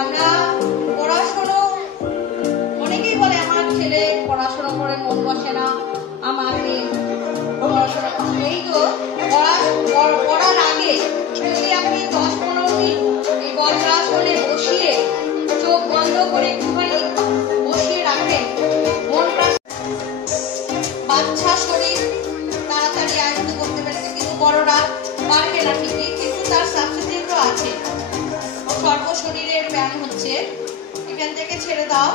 আমরা পড়াশোনা, অনেকেই বলে আমার ছেলে পড়াশোনা করে মন বসে না, আমার মেয়ে পড়াশোনা করে। এই তো পড়ার আগে যদি আপনি 10-15 মিনিট এই বজ্রাসনে বসিয়ে চোখ বন্ধ করে একটুখানি বসিয়ে রাখেন, মনটা বাচ্চা শরীর তাড়াতাড়ি আয়ত্ত করতে পেরেছে, কিন্তু বড়রা পারবে না ঠিকই, কিন্তু তার সাবস্টিটিউটও আছে। সর্ব শরীরের ব্যায়াম হচ্ছে, এখান থেকে ছেড়ে দাও।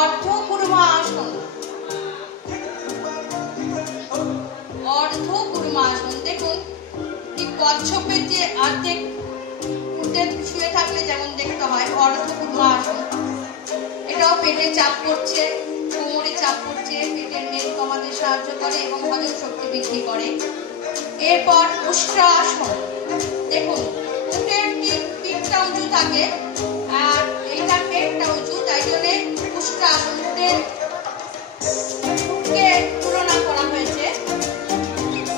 অর্ধ কুর্মাসন, অর্ধ কুর্মাসন। দেখুন ঠিক কচ্ছপের যে অর্ধেক উঠে শুয়ে থাকলে যেমন দেখতে হয়, অর্ধ কুর্মাসন। এটাও পেটে চাপ পড়ছে, কোমরে চাপ পড়ছে, পেটের মেদ কমাতে সাহায্য করে এবং হজম শক্তি বৃদ্ধি করে। এরপর উষ্ট্রাসন। দেখুন উটের পিঠটা উঁচু থাকে আর এইটা পেটটা উঁচু, তাই জন্য উষ্ট্রাসন উটকে তুলনা করা হয়েছে।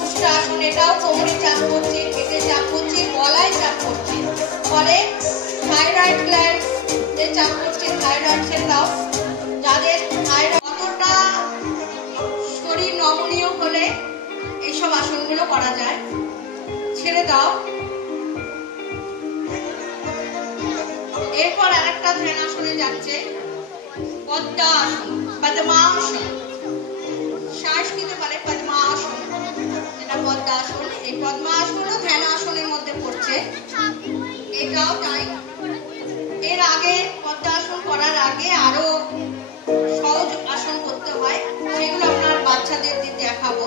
উষ্ট্রাসন এটাও কোমরে চাপ পড়ছে, পেটে চাপ পড়ছে, গলায় চাপ পড়ছে, ফলে থাইরয়েড গ্ল্যান্ড এ চাপ পড়ছে, থাইরয়েড ছেড়ে দাও। যাদের থাইরয়েড, কতটা শরীর নমনীয় হলে এইসব আসনগুলো করা যায়, ছেড়ে দাও। এরপর আরেকটা ধ্যান আসনে যাচ্ছে, পদ্মাসন, পদ্মাসন, সংস্কৃতে বলে পদ্মাসন, এটা পদ্মাসন। এই পদ্মাসনও ধ্যান আসনের মধ্যে পড়ছে, এটাও তাই। এর আগে পদ্মাসন করার আগে আরো সহজ আসন করতে হয়, সেগুলো আপনার বাচ্চাদের দেখাবো।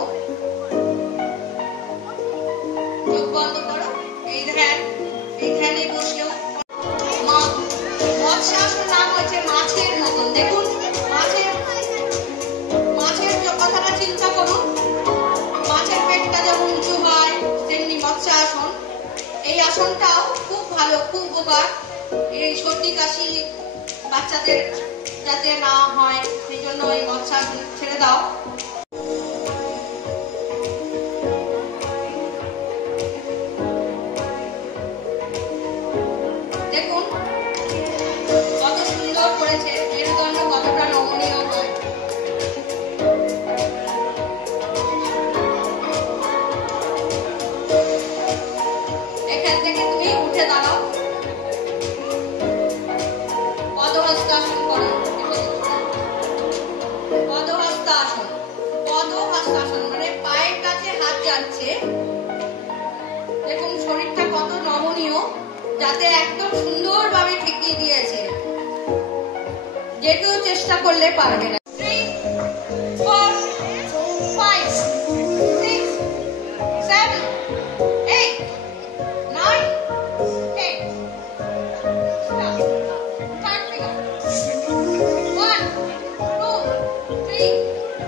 চোখ বন্ধ করো, এই ধ্যানে বসলেও মৎস্যাসন নাম হয়েছে মাছের মতন। দেখুন মাছের কথাটা চিন্তা করুন, মাছের পেটটা যেমন উঁচু হয় তেমনি মৎস্যাসন। এই আসনটাও খুব ভালো, খুব উপকার। এই সর্দি কাশি বাচ্চাদের যাতে না হয় সেই জন্য এই মৎস্যাসন। ছেড়ে দাও। দেখুন কত সুন্দর করেছে, মেরুদণ্ড কতটা নমনীয় হয়। এখান থেকে তুমি উঠে দাঁড়াও, পদহস্তাসন করো। পদহস্তাসন, পদহস্তাসন মানে পায়ের কাছে হাত যাচ্ছে। দেখুন শরীরটা কত নমনীয়, যাতে একদম সুন্দরভাবে ঠেকিয়ে দিয়েছে, যে কেউ চেষ্টা করলে পারবে না। 3, 4, 5, 6, 7, 8, 9, 10. Stop. Start figure. 1, 2, 3,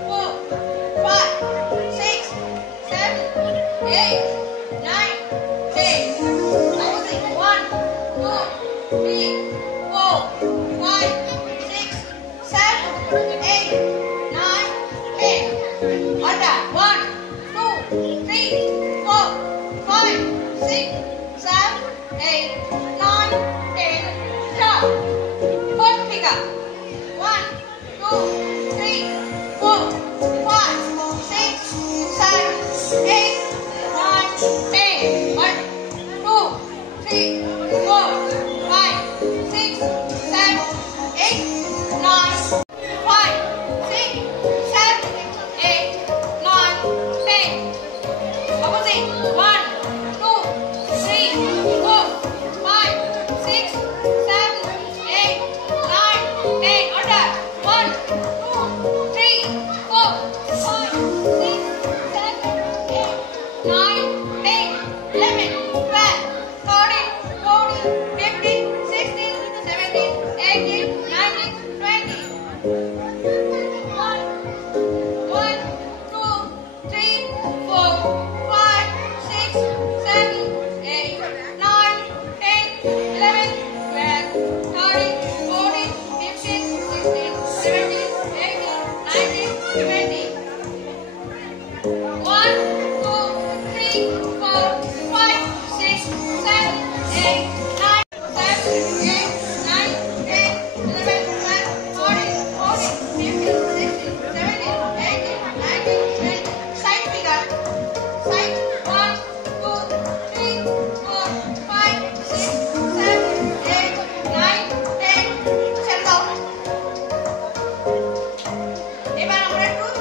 4, 5, 6, 7, 8, 9, 10. 1, 2, 3, 4, 5, 6, 7, 8, 9, 10. Order. 1, 2, 3, 4, 5, 6, 7, 8, 9, 10. Stop. Fourth figure. 1, 2, 3, 4, 5, 6, 7, 8, 9, 10. 1, 2, 3, 4, 5, 6, 7, 8, 9, 5, 6, 7, 8, 9, 10. Opposite. 1, 2, 3, 4, 5, 6, 7, 8, 9, 10. Order. 1, 2, 3, 4, 5, 6, 7, 8, 9, 10, 11, 12, 13, 14, 15, 16, 17, 18, 19, 20. 1, 2, 3, 4, 5, 6, 7, 8, 9, 10, 11, 12, 13, 14, 15, 16, 17, 18, 19, 20. 1, 2, 3, 4, 5, 6, আমরা একটু